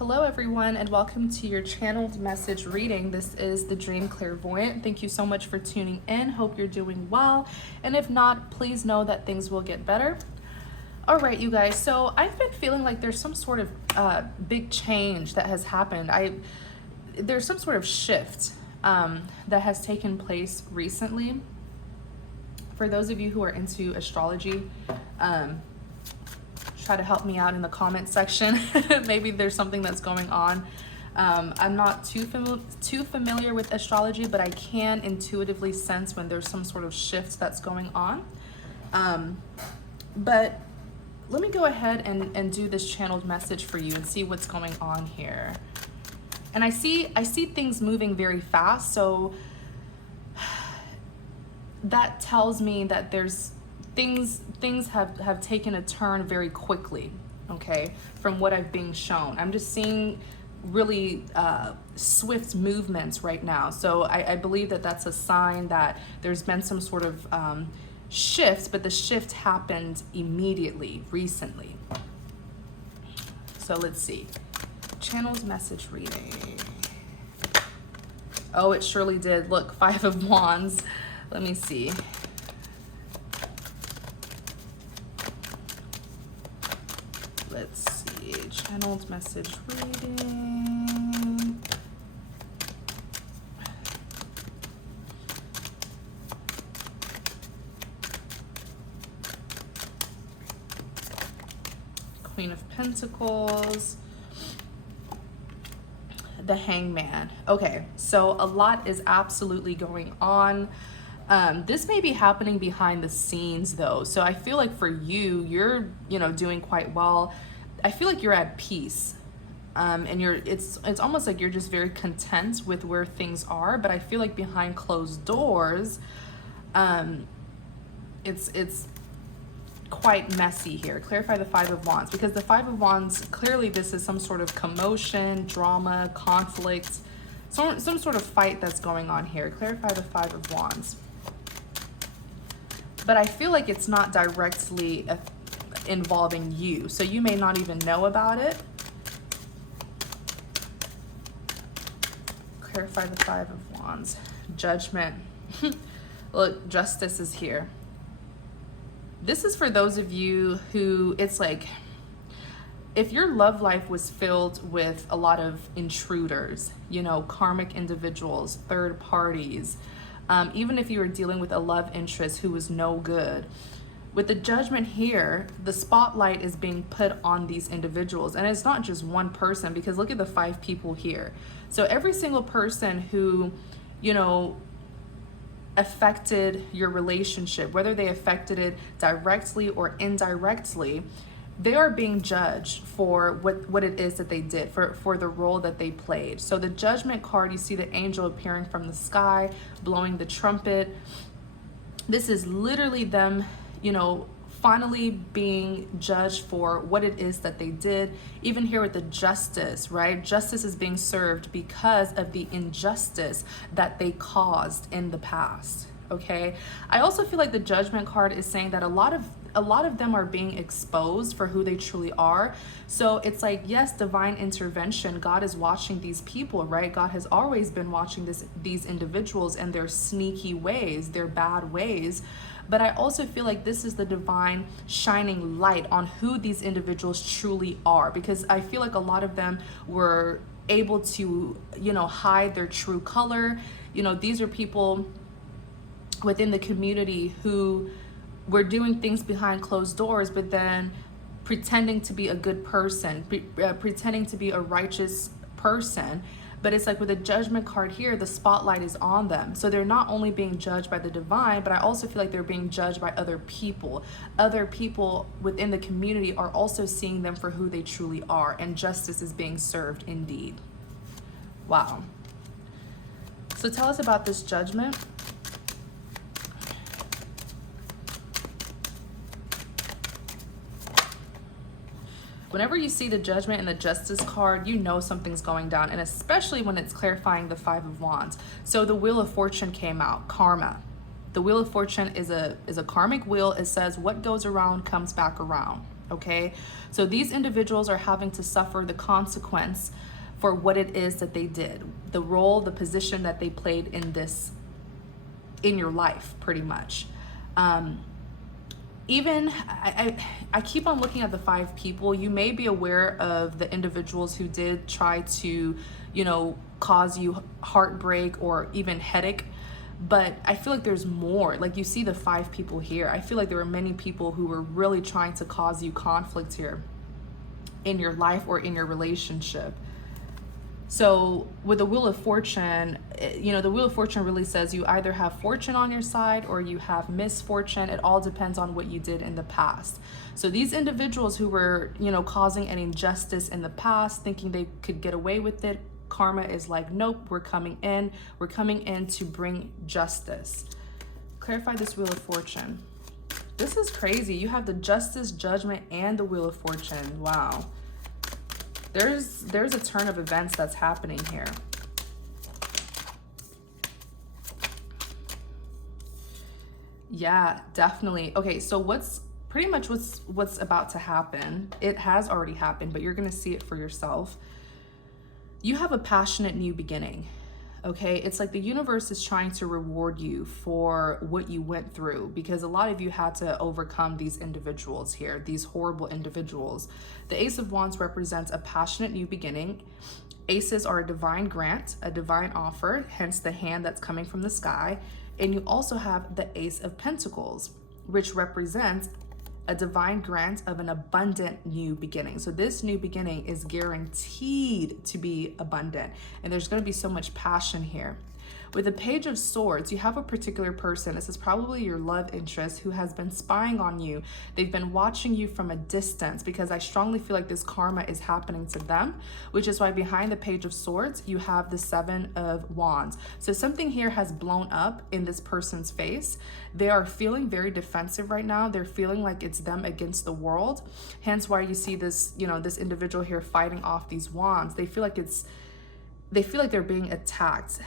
Hello everyone and welcome to your channeled message reading. This is the Dream Clairvoyant. Thank you so much for tuning in. Hope you're doing well. And if not, please know that things will get better. All right, you guys. So I've been feeling like there's some sort of big change that has happened. There's some sort of shift that has taken place recently. For those of you who are into astrology, try to help me out in the comment section. Maybe there's something that's going on. I'm not too familiar with astrology, but I can intuitively sense when there's some sort of shift that's going on. But let me go ahead and do this channeled message for you and see what's going on here. And I see things moving very fast, so that tells me that there's things have taken a turn very quickly, okay, from what I've been shown. I'm just seeing really swift movements right now. So I believe that that's a sign that there's been some sort of shift, but the shift happened immediately, recently. So let's see. Channel's message reading. Oh, it surely did. Look, 5 of Wands. Let me see. Let's see, channeled message reading. Queen of Pentacles. The Hangman. Okay, so a lot is absolutely going on. This may be happening behind the scenes though. So I feel like for you, you're, doing quite well. I feel like you're at peace. And it's almost like you're just very content with where things are, but I feel like behind closed doors, it's quite messy here. Clarify the 5 of Wands, because the 5 of Wands, clearly this is some sort of commotion, drama, conflict, some sort of fight that's going on here. Clarify the 5 of Wands. But I feel like it's not directly involving you, so you may not even know about it. Clarify the 5 of Wands. Judgment. Look, justice is here. This is for those of you who, it's like, if your love life was filled with a lot of intruders, karmic individuals, third parties, even if you were dealing with a love interest who was no good, with the Judgment here, the spotlight is being put on these individuals. And it's not just one person, because look at the 5 people here. So every single person who, affected your relationship, whether they affected it directly or indirectly, they are being judged for what it is that they did, for the role that they played. So the Judgment card, you see the angel appearing from the sky, blowing the trumpet. This is literally them, finally being judged for what it is that they did. Even here with the justice, right? Justice is being served because of the injustice that they caused in the past. Okay. I also feel like the Judgment card is saying that a lot of them are being exposed for who they truly are. So it's like, yes, divine intervention. God is watching these people, right? God has always been watching these individuals and their sneaky ways, their bad ways. But I also feel like this is the divine shining light on who these individuals truly are, because I feel like a lot of them were able to, hide their true color. These are people within the community who were doing things behind closed doors, but then pretending to be a good person, pretending to be a righteous person. But it's like with the Judgment card here, the spotlight is on them. So they're not only being judged by the divine, but I also feel like they're being judged by other people. Other people within the community are also seeing them for who they truly are, and justice is being served indeed. Wow. So tell us about this Judgment. Whenever you see the Judgment and the Justice card, you know something's going down, and especially when it's clarifying the 5 of Wands. So the Wheel of Fortune came out, karma. The Wheel of Fortune is a karmic wheel. It says what goes around comes back around. okay? So these individuals are having to suffer the consequence for what it is that they did, the role, the position that they played in your life, pretty much. I keep on looking at the 5 people. You may be aware of the individuals who did try to, cause you heartbreak or even headache, but I feel like there's more. Like, you see the 5 people here. I feel like there were many people who were really trying to cause you conflict here in your life or in your relationship. So with the Wheel of Fortune, the Wheel of Fortune really says you either have fortune on your side or you have misfortune. It all depends on what you did in the past. So these individuals who were, causing an injustice in the past, thinking they could get away with it, karma is like, nope, we're coming in. We're coming in to bring justice. Clarify this Wheel of Fortune. This is crazy. You have the Justice, Judgment, and the Wheel of Fortune. Wow. There's a turn of events that's happening here. Yeah, definitely. Okay, so what's about to happen? It has already happened, but you're going to see it for yourself. You have a passionate new beginning. Okay, it's like the universe is trying to reward you for what you went through, because a lot of you had to overcome these individuals here, these horrible individuals. The Ace of Wands represents a passionate new beginning. Aces are a divine grant, a divine offer, hence the hand that's coming from the sky. And you also have the Ace of Pentacles, which represents a divine grant of an abundant new beginning. So this new beginning is guaranteed to be abundant, and there's going to be so much passion here. With the Page of Swords, you have a particular person, this is probably your love interest, who has been spying on you. They've been watching you from a distance, because I strongly feel like this karma is happening to them, which is why behind the Page of Swords, you have the 7 of Wands. So something here has blown up in this person's face. They are feeling very defensive right now. They're feeling like it's them against the world. Hence why you see this, this individual here fighting off these wands. They feel like they're being attacked.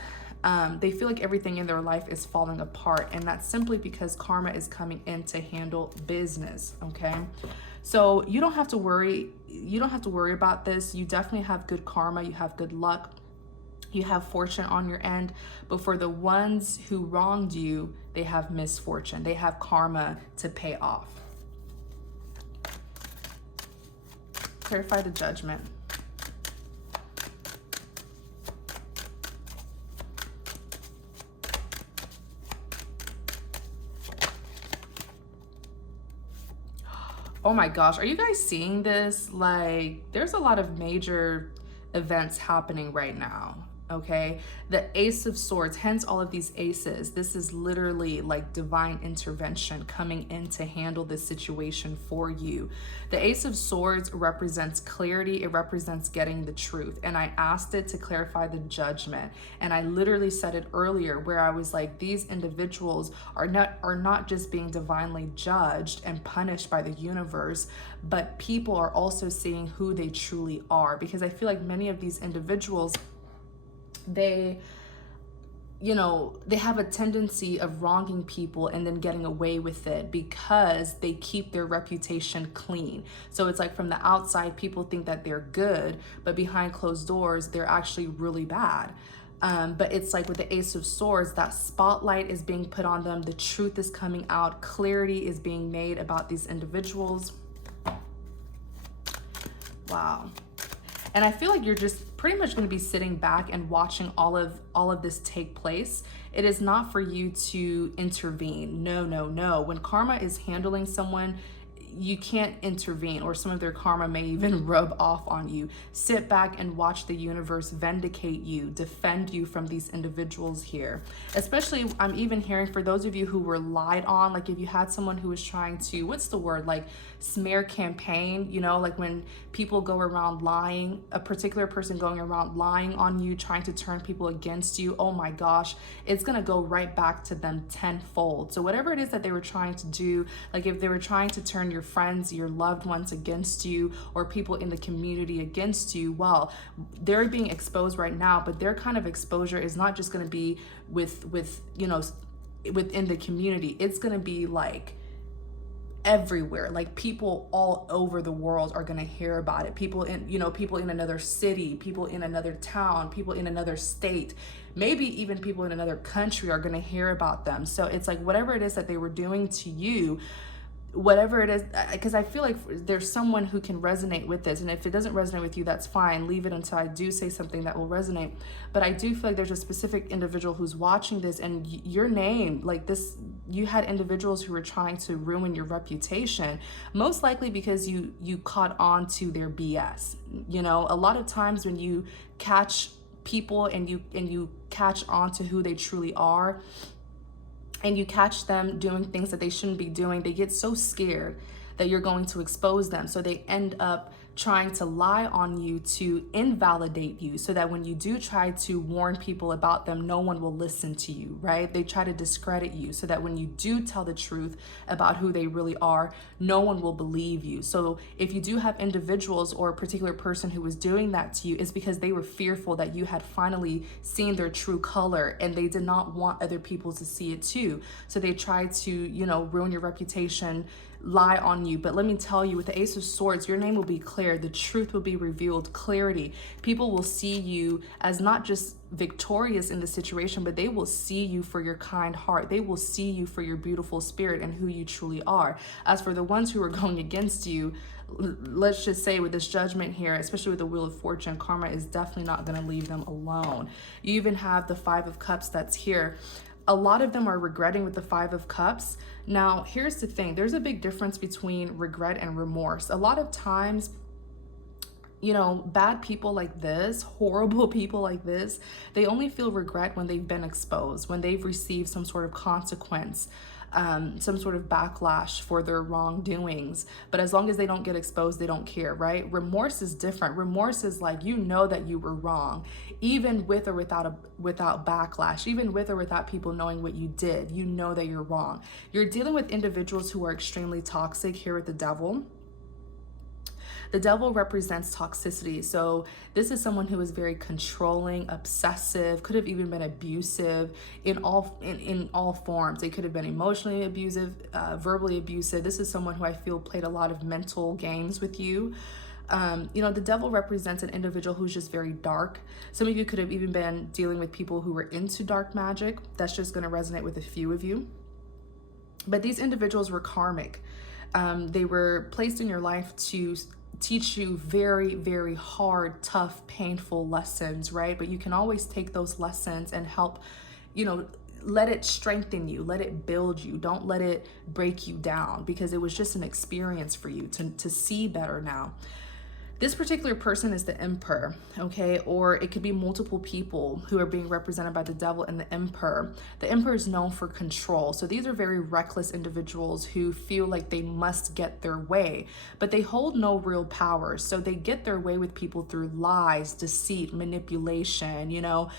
They feel like everything in their life is falling apart, and that's simply because karma is coming in to handle business, okay? So you don't have to worry. You don't have to worry about this. You definitely have good karma. You have good luck. You have fortune on your end. But for the ones who wronged you, they have misfortune. They have karma to pay off. Clarify the Judgment. Oh my gosh, are you guys seeing this? Like, there's a lot of major events happening right now, okay? The Ace of Swords, hence all of these aces. This is literally like divine intervention coming in to handle this situation for you. The Ace of Swords represents clarity. It represents getting the truth. And I asked it to clarify the Judgment. And I literally said it earlier, where I was like, these individuals are not just being divinely judged and punished by the universe, but people are also seeing who they truly are. Because I feel like many of these individuals, they have a tendency of wronging people and then getting away with it because they keep their reputation clean. So it's like from the outside, people think that they're good, but behind closed doors, they're actually really bad. But it's like with the Ace of Swords, that spotlight is being put on them. The truth is coming out. Clarity is being made about these individuals. Wow. And I feel like you're just pretty much going to be sitting back and watching all of this take place. It is not for you to intervene. No, no, no. When karma is handling someone, you can't intervene, or some of their karma may even rub off on you. Sit back and watch the universe vindicate you, defend you from these individuals here. Especially, I'm even hearing for those of you who were lied on, like if you had someone who was trying to, what's the word, like smear campaign, like when people go around lying, a particular person going around lying on you, trying to turn people against you, oh my gosh, it's gonna go right back to them tenfold. So whatever it is that they were trying to do, like if they were trying to turn your friends, your loved ones against you, or people in the community against you, well, they're being exposed right now, but their kind of exposure is not just going to be within the community. It's going to be like everywhere. Like people all over the world are going to hear about it. People in, you know, people in another city, people in another town, people in another state, maybe even people in another country are going to hear about them. So it's like whatever it is that they were doing to you, whatever it is, because I feel like there's someone who can resonate with this, and if it doesn't resonate with you, that's fine, leave it until I do say something that will resonate. But I do feel like there's a specific individual who's watching this, and your name, like this, you had individuals who were trying to ruin your reputation, most likely because you caught on to their BS. You know, a lot of times when you catch people and you catch on to who they truly are, and you catch them doing things that they shouldn't be doing, they get so scared that you're going to expose them. So they end up trying to lie on you to invalidate you, so that when you do try to warn people about them, no one will listen to you, right? They try to discredit you so that when you do tell the truth about who they really are, no one will believe you. So if you do have individuals or a particular person who was doing that to you, it's because they were fearful that you had finally seen their true color, and they did not want other people to see it too. So they tried to, you know, ruin your reputation, lie on you. But let me tell you, with the Ace of Swords, your name will be clear. The truth will be revealed. Clarity. People will see you as not just victorious in the situation, but they will see you for your kind heart. They will see you for your beautiful spirit and who you truly are. As for the ones who are going against you, let's just say with this judgment here, especially with the Wheel of Fortune, karma is definitely not going to leave them alone. You even have the Five of Cups that's here. A lot of them are regretting with the Five of Cups. Now, here's the thing. There's a big difference between regret and remorse. A lot of times, you know, bad people like this, horrible people like this, they only feel regret when they've been exposed, when they've received some sort of consequence, some sort of backlash for their wrongdoings. But as long as they don't get exposed, they don't care, right? Remorse is different. Remorse is like, you know that you were wrong, even with or without backlash, even with or without people knowing what you did. You know that you're wrong. You're dealing with individuals who are extremely toxic here with the Devil. The Devil represents toxicity. So this is someone who is very controlling, obsessive, could have even been abusive in all forms. They could have been emotionally abusive, verbally abusive. This is someone who I feel played a lot of mental games with you. You know, the Devil represents an individual who's just very dark. Some of you could have even been dealing with people who were into dark magic. That's just going to resonate with a few of you. But these individuals were karmic. They were placed in your life to teach you very, very hard, tough, painful lessons, right? But you can always take those lessons and help, you know, let it strengthen you, let it build you. Don't let it break you down, because it was just an experience for you to see better now. This particular person is the Emperor, okay? Or it could be multiple people who are being represented by the Devil and the Emperor. The Emperor is known for control. So these are very reckless individuals who feel like they must get their way, but they hold no real power. So they get their way with people through lies, deceit, manipulation, you know,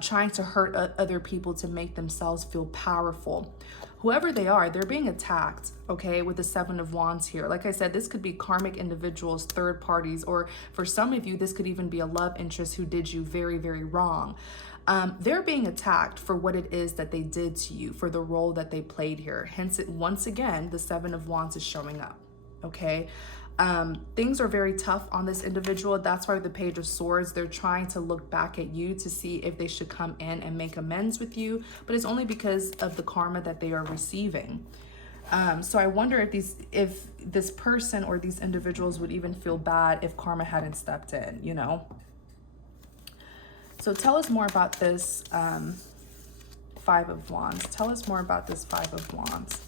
trying to hurt other people to make themselves feel powerful. Whoever they are, they're being attacked, okay, with the Seven of Wands here. Like I said, this could be karmic individuals, third parties, or for some of you, this could even be a love interest who did you very, very wrong. They're being attacked for what it is that they did to you, for the role that they played here. Hence, once again, the Seven of Wands is showing up, okay? Things are very tough on this individual. That's why the Page of Swords, they're trying to look back at you to see if they should come in and make amends with you, but it's only because of the karma that they are receiving. So I wonder if this person or these individuals would even feel bad if karma hadn't stepped in, you know? So tell us more about this Five of Wands. Tell us more about this Five of Wands.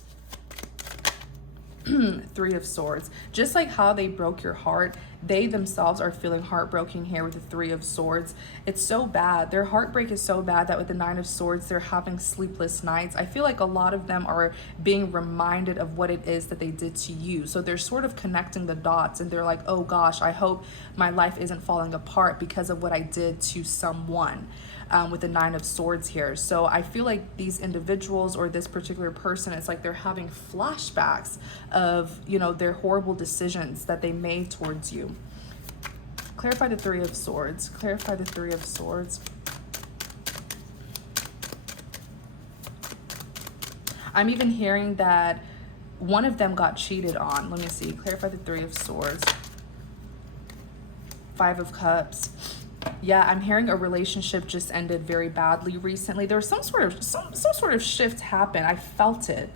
Three of Swords. Just like how they broke your heart, they themselves are feeling heartbroken here with the Three of Swords. It's so bad. Their heartbreak is so bad that with the Nine of Swords, they're having sleepless nights. I feel like a lot of them are being reminded of what it is that they did to you. So they're sort of connecting the dots, and they're like, oh gosh, I hope my life isn't falling apart because of what I did to someone. With the Nine of Swords here. So I feel like these individuals or this particular person, it's like they're having flashbacks of, you know, their horrible decisions that they made towards you. Clarify the Three of Swords. Clarify the Three of Swords. I'm even hearing that one of them got cheated on. Let me see. Clarify the Three of Swords. Five of Cups. Yeah, I'm hearing a relationship just ended very badly recently. There was some sort of shift happen. I felt it.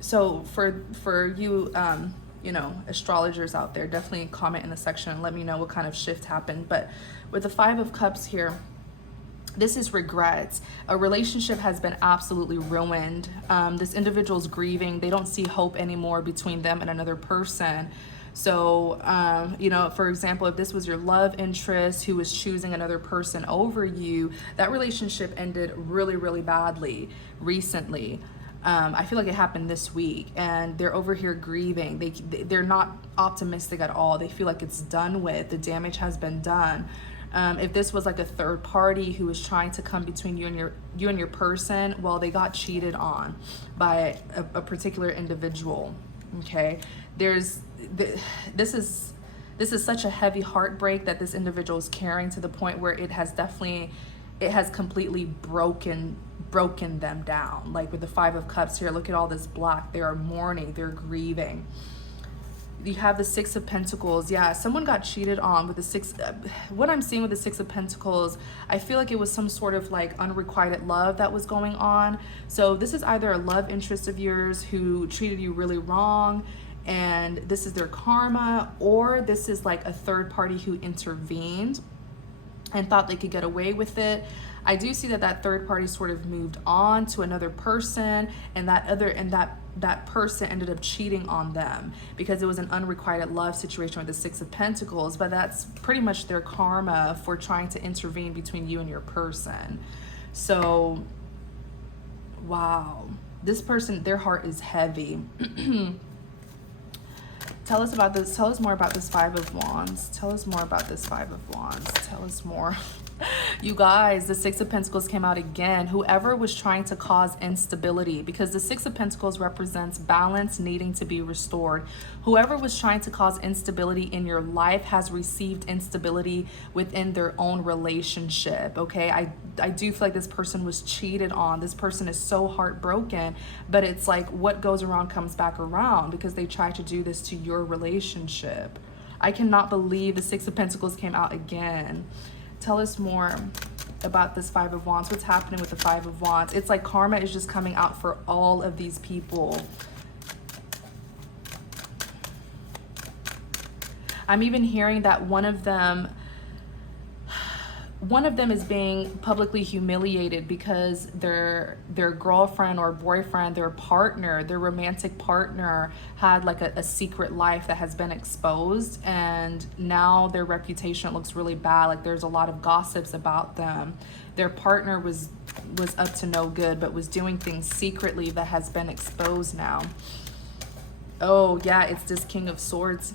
So for you, you know, astrologers out there, definitely comment in the section and let me know what kind of shift happened. But with the Five of Cups here, this is regrets. A relationship has been absolutely ruined. This individual's grieving. They don't see hope anymore between them and another person. So, you know, for example, if this was your love interest who was choosing another person over you, that relationship ended really, really badly recently. I feel like it happened this week, and they're over here grieving. They're not optimistic at all. They feel like it's done with. The damage has been done. If this was like a third party who was trying to come between you and your person, well, they got cheated on by a particular individual. Okay, this is such a heavy heartbreak that this individual is carrying, to the point where it has completely broken them down. Like with the Five of Cups here, look at all this black. They are mourning, they're grieving. You have the Six of Pentacles. Yeah, someone got cheated on with the Six. What I'm seeing with the Six of Pentacles, I feel like it was some sort of like unrequited love that was going on. So this is either a love interest of yours who treated you really wrong, and this is their karma, or this is like a third party who intervened and thought they could get away with it. I do see that third party sort of moved on to another person, and that person ended up cheating on them because it was an unrequited love situation with the Six of Pentacles. But that's pretty much their karma for trying to intervene between you and your person. So, wow, this person, their heart is heavy. Tell us about this. Tell us more about this Five of Wands. Tell us more about this Five of Wands. Tell us more. You guys, the Six of Pentacles came out again. Whoever was trying to cause instability, because the Six of Pentacles represents balance needing to be restored. Whoever was trying to cause instability in your life has received instability within their own relationship, okay? I do feel like this person was cheated on. This person is so heartbroken, but it's like what goes around comes back around, because they tried to do this to your relationship. I cannot believe the Six of Pentacles came out again. Tell us more about this Five of Wands. What's happening with the Five of Wands? It's like karma is just coming out for all of these people. I'm even hearing that one of them is being publicly humiliated because their girlfriend or boyfriend, their partner, their romantic partner had like a secret life that has been exposed, and now their reputation looks really bad. Like there's a lot of gossips about them. Their partner was up to no good, but was doing things secretly that has been exposed now. Oh yeah, it's this King of Swords.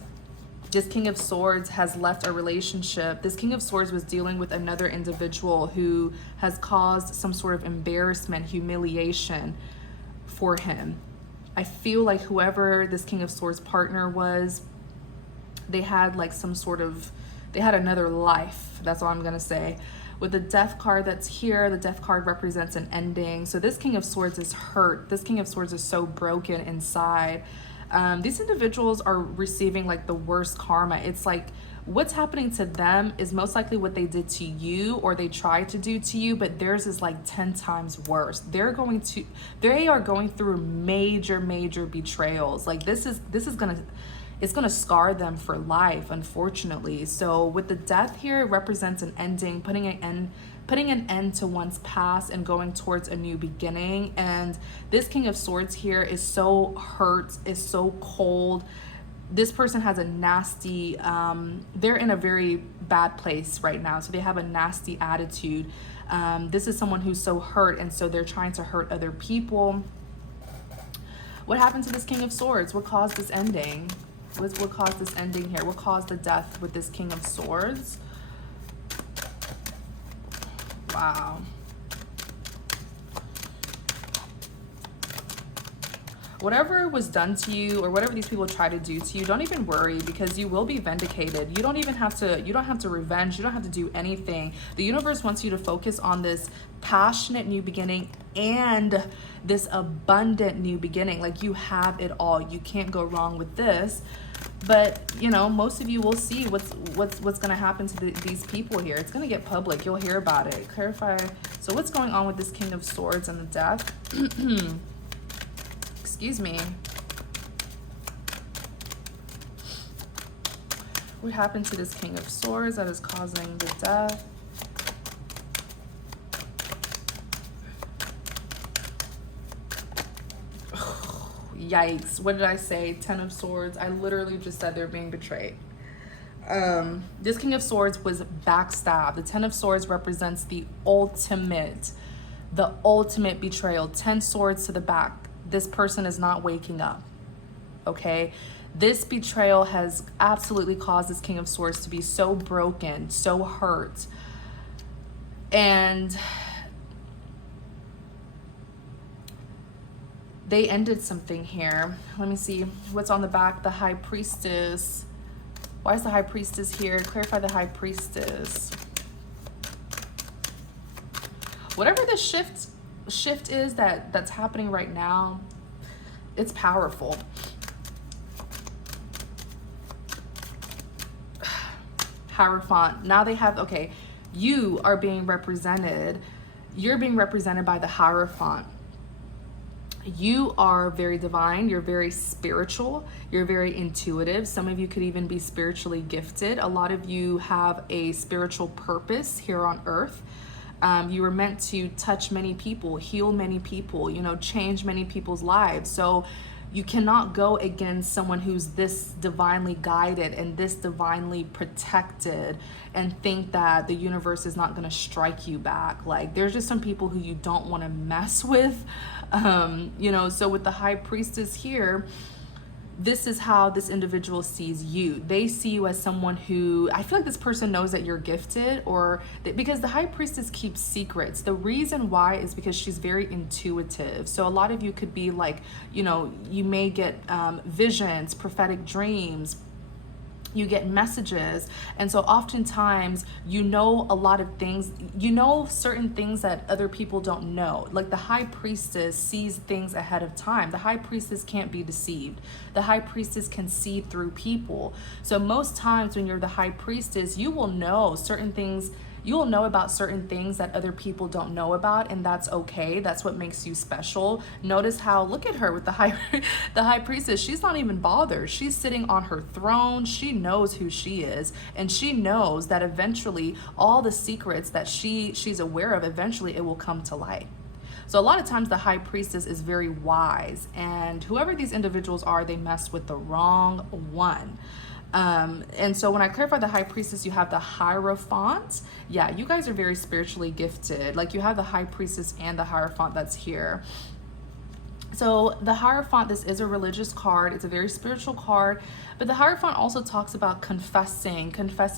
This King of Swords has left a relationship. This King of Swords was dealing with another individual who has caused some sort of embarrassment, humiliation for him. I feel like whoever this King of Swords partner was, they had like they had another life. That's all I'm gonna say. With the Death card that's here, the Death card represents an ending. So this King of Swords is hurt. This King of Swords is so broken inside. These individuals are receiving like the worst karma. It's like what's happening to them is most likely what they did to you or they tried to do to you, but theirs is like 10 times worse. They are going through major betrayals. Like it's gonna scar them for life, unfortunately. So with the Death here, it represents an ending, putting an end to one's past and going towards a new beginning. And this King of Swords here is so hurt, is so cold. This person has a nasty, they're in a very bad place right now. So they have a nasty attitude. This is someone who's so hurt, and so they're trying to hurt other people. What happened to this King of Swords? What caused this ending? What caused this ending here? What caused the death with this King of Swords? Wow. whatever was done to you or whatever these people try to do to you, don't even worry, because you will be vindicated. You don't have to revenge. You don't have to do anything. The universe wants you to focus on this passionate new beginning and this abundant new beginning. Like, you have it all. You can't go wrong with this. But, you know, most of you will see what's going to happen to these people here. It's going to get public. You'll hear about it. Clarify. So what's going on with this King of Swords and the Death? Excuse me. What happened to this King of Swords that is causing the death? Yikes. What did I say? 10 of Swords. I literally just said they're being betrayed. This King of Swords was backstabbed. The 10 of Swords represents the ultimate betrayal. 10 swords to the back. This person is not waking up. Okay? This betrayal has absolutely caused this King of Swords to be so broken, so hurt. And they ended something here. Let me see what's on the back. The High Priestess. Why is the High Priestess here? Clarify the High Priestess. Whatever the shift is that's happening right now, it's powerful. Hierophant. Now they have, okay, you are being represented. You're being represented by the Hierophant. You are very divine. You're very spiritual. You're very intuitive. Some of you could even be spiritually gifted. A lot of you have a spiritual purpose here on earth. You were meant to touch many people, heal many people, you know, change many people's lives. So you cannot go against someone who's this divinely guided and this divinely protected and think that the universe is not going to strike you back. Like, there's just some people who you don't want to mess with. You know, so with the High Priestess here, this is how this individual sees you. They see you as someone who, I feel like this person knows that you're gifted, or because the High Priestess keeps secrets. The reason why is because she's very intuitive. So a lot of you could be like, you know, you may get visions, prophetic dreams, you get messages, and so oftentimes you know a lot of things, you know certain things that other people don't know. Like the High Priestess sees things ahead of time. The High Priestess can't be deceived. The High Priestess can see through people. So most times when you're the High Priestess, you will know certain things. You will know about certain things that other people don't know about, and that's okay. That's what makes you special. Notice how, look at her with the High Priestess. She's not even bothered. She's sitting on her throne. She knows who she is, and she knows that eventually all the secrets that she's aware of, eventually it will come to light. So a lot of times the High Priestess is very wise, and whoever these individuals are, they mess with the wrong one. And so when I clarify the High Priestess, you have the Hierophant. Yeah, you guys are very spiritually gifted. Like, you have the High Priestess and the Hierophant that's here. So the Hierophant, this is a religious card. It's a very spiritual card. But the Hierophant also talks about confessing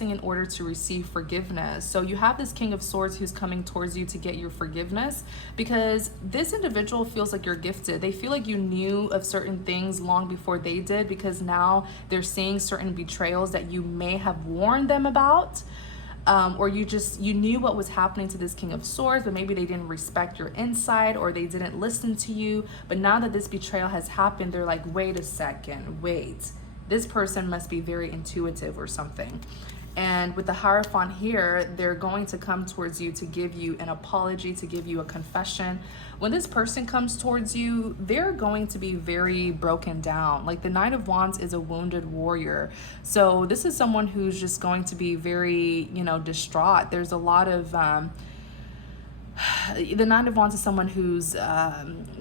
in order to receive forgiveness. So you have this King of Swords who's coming towards you to get your forgiveness, because this individual feels like you're gifted. They feel like you knew of certain things long before they did, because now they're seeing certain betrayals that you may have warned them about. Or you knew what was happening to this King of Swords, but maybe they didn't respect your insight, or they didn't listen to you. But now that this betrayal has happened, they're like, wait a second, wait. This person must be very intuitive or something. And with the Hierophant here, they're going to come towards you to give you an apology, to give you a confession. When this person comes towards you, they're going to be very broken down. Like the Knight of Wands is a wounded warrior. So this is someone who's just going to be very, you know, distraught. There's a lot of, the Knight of Wands is someone who's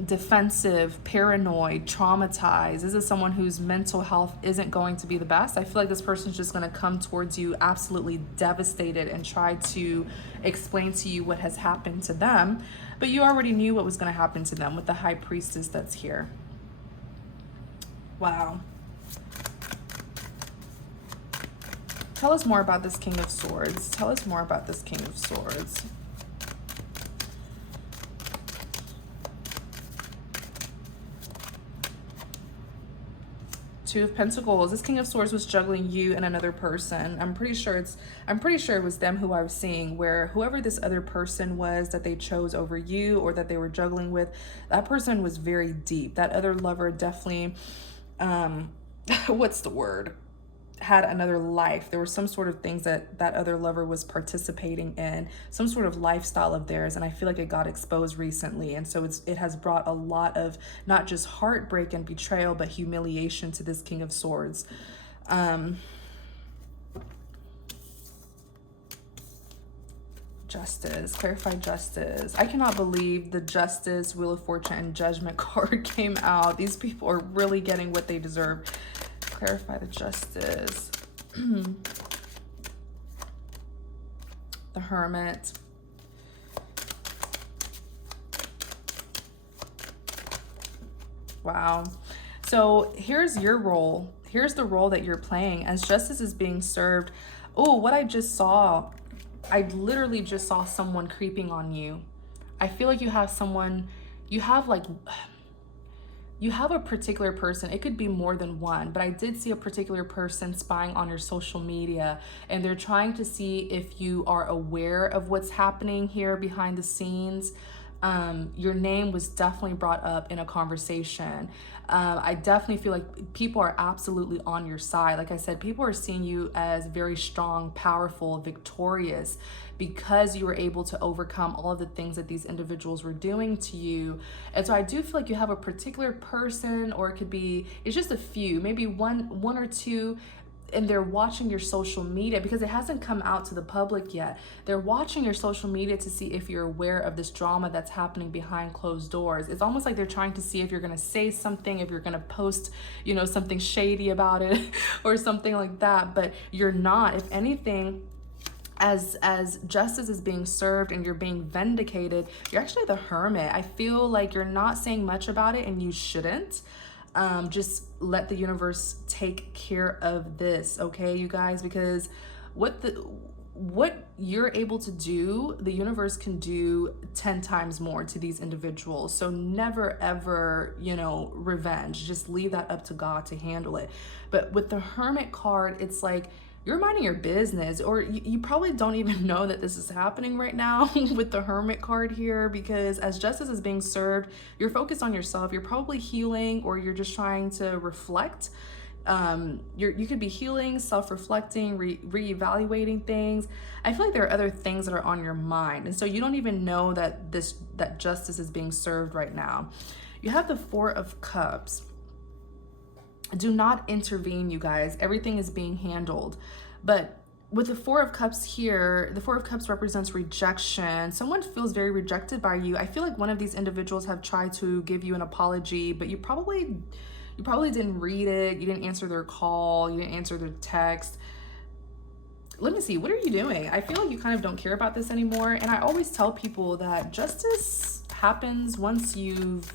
defensive, paranoid, traumatized. This is someone whose mental health isn't going to be the best. I feel like this person's just going to come towards you absolutely devastated and try to explain to you what has happened to them. But you already knew what was going to happen to them with the High Priestess that's here. Wow. Tell us more about this King of Swords. Tell us more about this King of Swords. Two of Pentacles. This King of Swords was juggling you and another person. I'm pretty sure it was them who I was seeing, where whoever this other person was that they chose over you or that they were juggling with, that person was very deep. That other lover definitely, what's the word? Had another life. There were some sort of things that that other lover was participating in, some sort of lifestyle of theirs, and I feel like it got exposed recently, and so it has brought a lot of not just heartbreak and betrayal but humiliation to this King of Swords. Justice, clarify justice. I cannot believe the Justice, Wheel of Fortune, and Judgment card came out. These people are really getting what they deserve. Clarify the justice. The Hermit. Wow. So here's your role. Here's the role that you're playing as justice is being served. Oh, what I just saw. I literally just saw someone creeping on you. I feel like you have someone, you have a particular person. It could be more than one, but I did see a particular person spying on your social media, and they're trying to see if you are aware of what's happening here behind the scenes. Your name was definitely brought up in a conversation. I definitely feel like people are absolutely on your side. Like I said, people are seeing you as very strong, powerful, victorious, because you were able to overcome all of the things that these individuals were doing to you. And so I do feel like you have a particular person, or it could be, it's just a few, maybe one or two, and they're watching your social media because it hasn't come out to the public yet. They're watching your social media to see if you're aware of this drama that's happening behind closed doors. It's almost like they're trying to see if you're gonna say something, if you're gonna post, you know, something shady about it or something like that, but you're not. If anything, as justice is being served and you're being vindicated, you're actually the Hermit. I feel like you're not saying much about it, and you shouldn't. Just let the universe take care of this, okay, you guys? Because what you're able to do, the universe can do 10 times more to these individuals. So never ever, you know, revenge. Just leave that up to God to handle it. But with the Hermit card, it's like you're minding your business, or you probably don't even know that this is happening right now with the Hermit card here, because as justice is being served, you're focused on yourself. You're probably healing, or you're just trying to reflect. You could be healing, self-reflecting, reevaluating things. I feel like there are other things that are on your mind, and so you don't even know that that justice is being served right now. You have the Four of Cups. Do not intervene, you guys. Everything is being handled. But with the Four of Cups here, the Four of Cups represents rejection. Someone feels very rejected by you. I feel like one of these individuals have tried to give you an apology, but you probably didn't read it. You didn't answer their call. You didn't answer their text. Let me see. What are you doing? I feel like you kind of don't care about this anymore. And I always tell people that justice happens once you've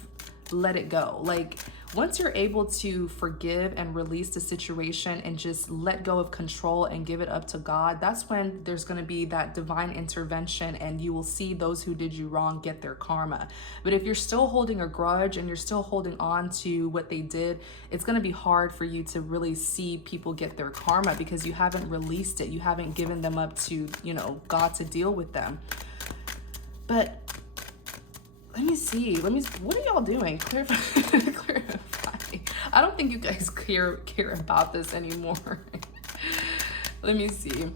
let it go. Like, once you're able to forgive and release the situation and just let go of control and give it up to God, that's when there's going to be that divine intervention, and you will see those who did you wrong get their karma. But if you're still holding a grudge and you're still holding on to what they did, it's going to be hard for you to really see people get their karma, because you haven't released it. You haven't given them up to, you know, God to deal with them. But let me see. What are y'all doing? Clarify. I don't think you guys care about this anymore. Let me see.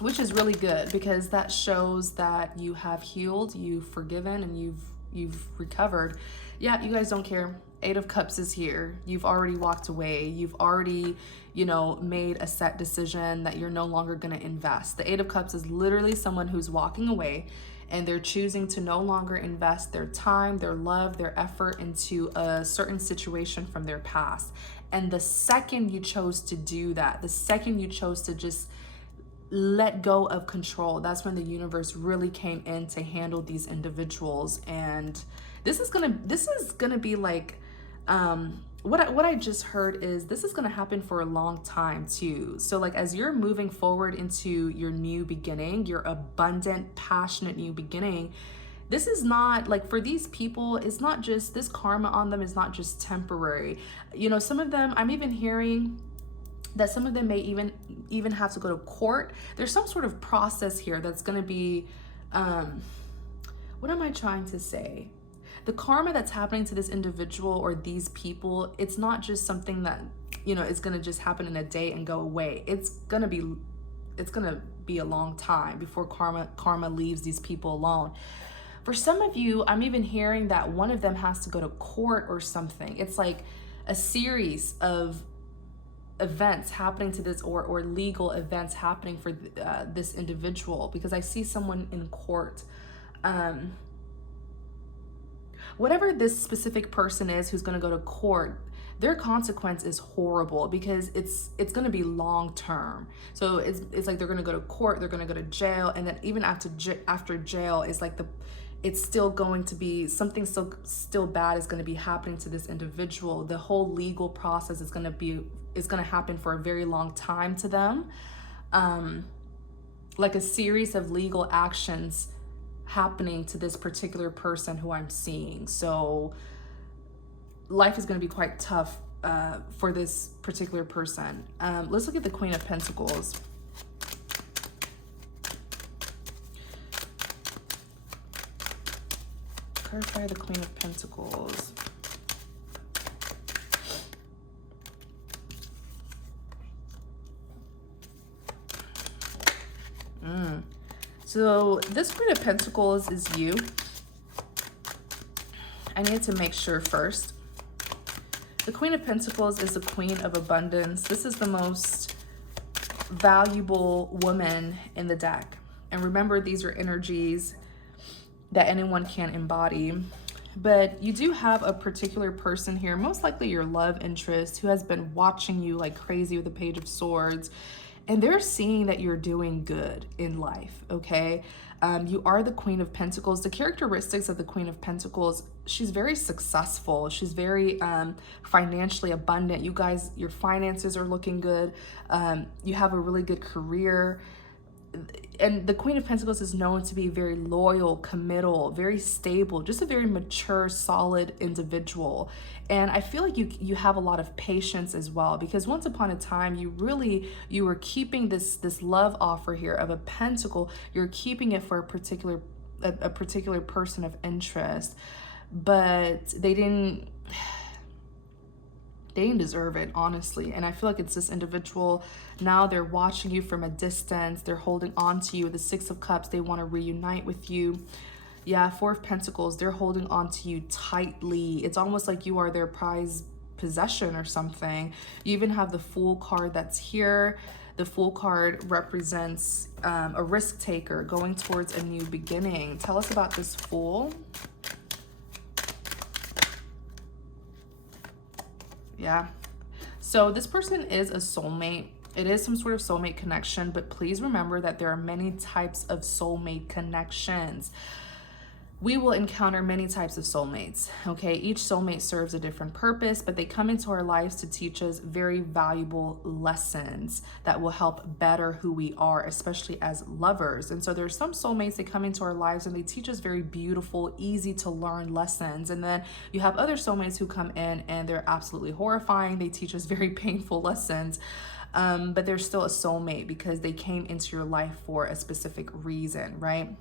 Which is really good, because that shows that you have healed, you've forgiven, and you've recovered. Yeah, you guys don't care. Eight of Cups is here. You've already walked away. You've already, you know, made a set decision that you're no longer going to invest. The Eight of Cups is literally someone who's walking away, and they're choosing to no longer invest their time, their love, their effort into a certain situation from their past. And the second you chose to do that, the second you chose to just let go of control, that's when the universe really came in to handle these individuals. And this is gonna be like, what I just heard is this is going to happen for a long time too. So like, as you're moving forward into your new beginning, your abundant, passionate new beginning, This is not like, for these people, it's not just, this karma on them is not just temporary. You know, some of them, I'm even hearing that some of them may even have to go to court. There's some sort of process here that's going to be, what am I trying to say? The karma that's happening to this individual or these people, it's not just something that, you know, is going to just happen in a day and go away. It's going to be a long time before karma leaves these people alone. For some of you, I'm even hearing that one of them has to go to court or something. It's like a series of events happening to this, or legal events happening for this individual, because I see someone in court. Whatever this specific person is who's going to go to court, their consequence is horrible, because it's going to be long term. So it's like they're going to go to court, they're going to go to jail, and then even after jail, is like it's still going to be something still bad is going to be happening to this individual. The whole legal process is going to happen for a very long time to them. Like a series of legal actions happening to this particular person who I'm seeing. So life is going to be quite tough for this particular person. Let's look at the Queen of Pentacles. Clarify the Queen of Pentacles. So this Queen of Pentacles is you. I need to make sure first. The Queen of Pentacles is the Queen of Abundance. This is the most valuable woman in the deck. And remember, these are energies that anyone can embody. But you do have a particular person here, most likely your love interest, who has been watching you like crazy with the Page of Swords. And they're seeing that you're doing good in life, okay? You are the Queen of Pentacles. The characteristics of the Queen of Pentacles, she's very successful. She's very financially abundant. You guys, your finances are looking good. You have a really good career. And the Queen of Pentacles is known to be very loyal, committal, very stable, just a very mature, solid individual. And I feel like you have a lot of patience as well, because once upon a time, you were keeping this love offer here of a pentacle. You're keeping it for a particular person of interest, but they didn't deserve it, honestly. And I feel like it's this individual now, they're watching you from a distance. They're holding on to you. The Six of Cups, they want to reunite with you. Yeah, Four of Pentacles, they're holding on to you tightly. It's almost like you are their prized possession or something. You even have the Fool card that's here. The Fool card represents a risk taker going towards a new beginning. Tell us about this Fool. Yeah. So this person is a soulmate. It is some sort of soulmate connection, but please remember that there are many types of soulmate connections. We will encounter many types of soulmates, okay? Each soulmate serves a different purpose, but they come into our lives to teach us very valuable lessons that will help better who we are, especially as lovers. And so there's some soulmates that come into our lives and they teach us very beautiful, easy to learn lessons. And then you have other soulmates who come in and they're absolutely horrifying. They teach us very painful lessons. But they're still a soulmate because they came into your life for a specific reason, right?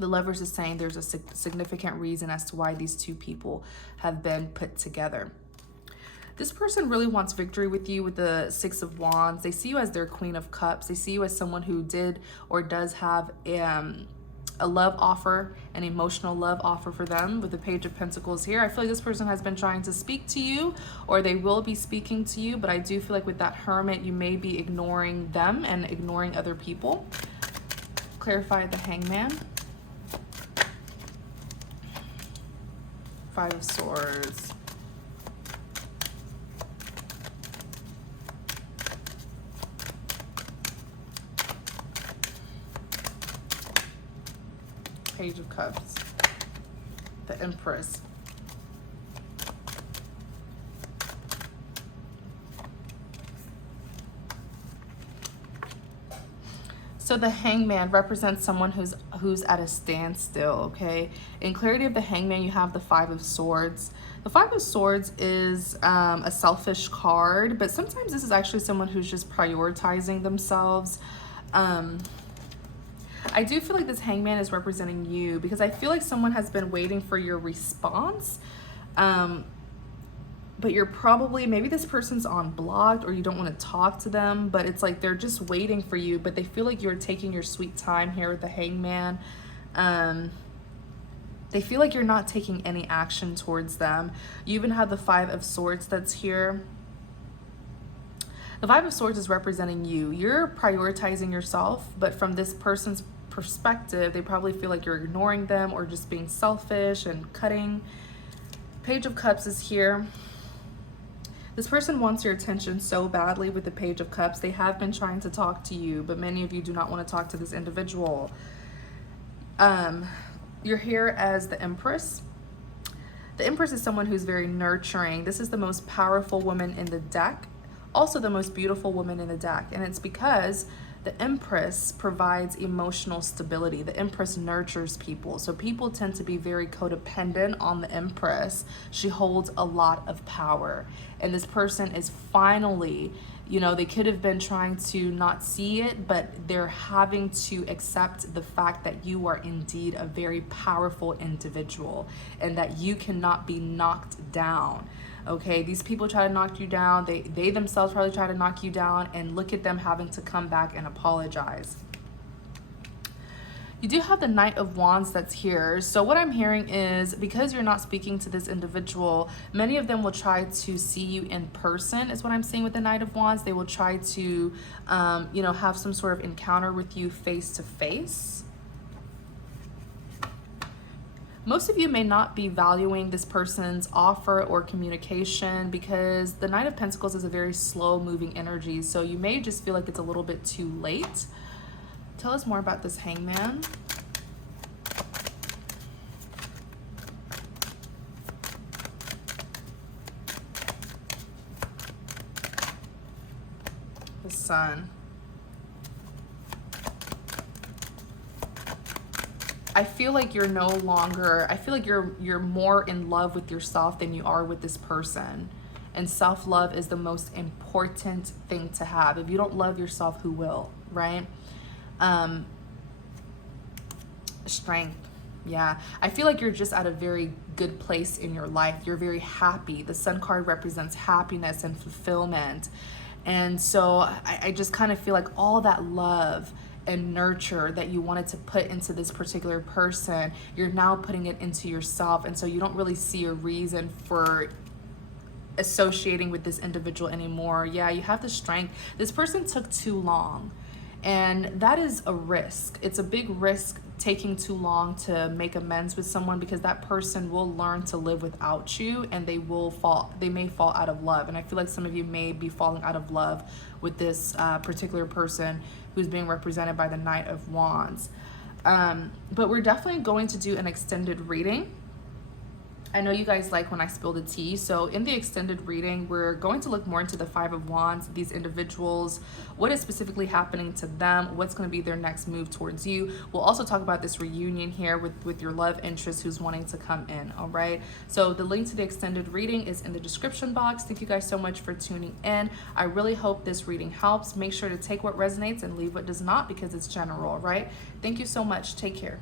The Lovers is saying there's a significant reason as to why these two people have been put together. This person really wants victory with you with the Six of Wands. They see you as their Queen of Cups. They see you as someone who did or does have a love offer, an emotional love offer for them with the Page of Pentacles here. I feel like this person has been trying to speak to you, or they will be speaking to you, but I do feel like with that Hermit, you may be ignoring them and ignoring other people. Clarify the Hangman. Five of Swords. Page of Cups. The Empress. So the Hangman represents someone who's at a standstill, okay? In clarity of the Hangman, you have the Five of Swords. The Five of Swords is a selfish card, but sometimes this is actually someone who's just prioritizing themselves. I do feel like this Hangman is representing you, because I feel like someone has been waiting for your response. But you're probably, maybe this person's on blocked or you don't want to talk to them, but it's like they're just waiting for you, but they feel like you're taking your sweet time here with the Hangman. They feel like you're not taking any action towards them. You even have the Five of Swords that's here. The Five of Swords is representing you. You're prioritizing yourself, but from this person's perspective, they probably feel like you're ignoring them or just being selfish and cutting. Page of Cups is here. This person wants your attention so badly with the Page of Cups. They have been trying to talk to you, but many of you do not want to talk to this individual. You're here as the Empress. The Empress is someone who's very nurturing. This is the most powerful woman in the deck, also the most beautiful woman in the deck. And it's because the Empress provides emotional stability. The Empress nurtures people. So people tend to be very codependent on the Empress. She holds a lot of power. And this person is finally, you know, they could have been trying to not see it, but they're having to accept the fact that you are indeed a very powerful individual and that you cannot be knocked down. Okay, these people try to knock you down. They themselves probably try to knock you down, and look at them having to come back and apologize. You do have the Knight of Wands that's here. So what I'm hearing is, because you're not speaking to this individual, many of them will try to see you in person, is what I'm seeing with the Knight of Wands. They will try to, you know, have some sort of encounter with you face to face. Most of you may not be valuing this person's offer or communication, because the Knight of Pentacles is a very slow moving energy. So you may just feel like it's a little bit too late. Tell us more about this Hangman. The Sun. I feel like you're no longer, I feel like you're more in love with yourself than you are with this person. And self-love is the most important thing to have. If you don't love yourself, who will, right? Strength. Yeah, I feel like you're just at a very good place in your life. You're very happy. The Sun card represents happiness and fulfillment. And so I just kind of feel like all that love and nurture that you wanted to put into this particular person, you're now putting it into yourself. And so you don't really see a reason for associating with this individual anymore. Yeah, you have the strength. This person took too long, and that is a risk. It's a big risk taking too long to make amends with someone, because that person will learn to live without you, and they may fall out of love. And I feel like some of you may be falling out of love with this particular person who's being represented by the Knight of Wands. But we're definitely going to do an extended reading. I know you guys like when I spill the tea. So in the extended reading, we're going to look more into the Five of Wands, these individuals, what is specifically happening to them, what's going to be their next move towards you. We'll also talk about this reunion here with your love interest who's wanting to come in, all right? So the link to the extended reading is in the description box. Thank you guys so much for tuning in. I really hope this reading helps. Make sure to take what resonates and leave what does not, because it's general, all right? Thank you so much. Take care.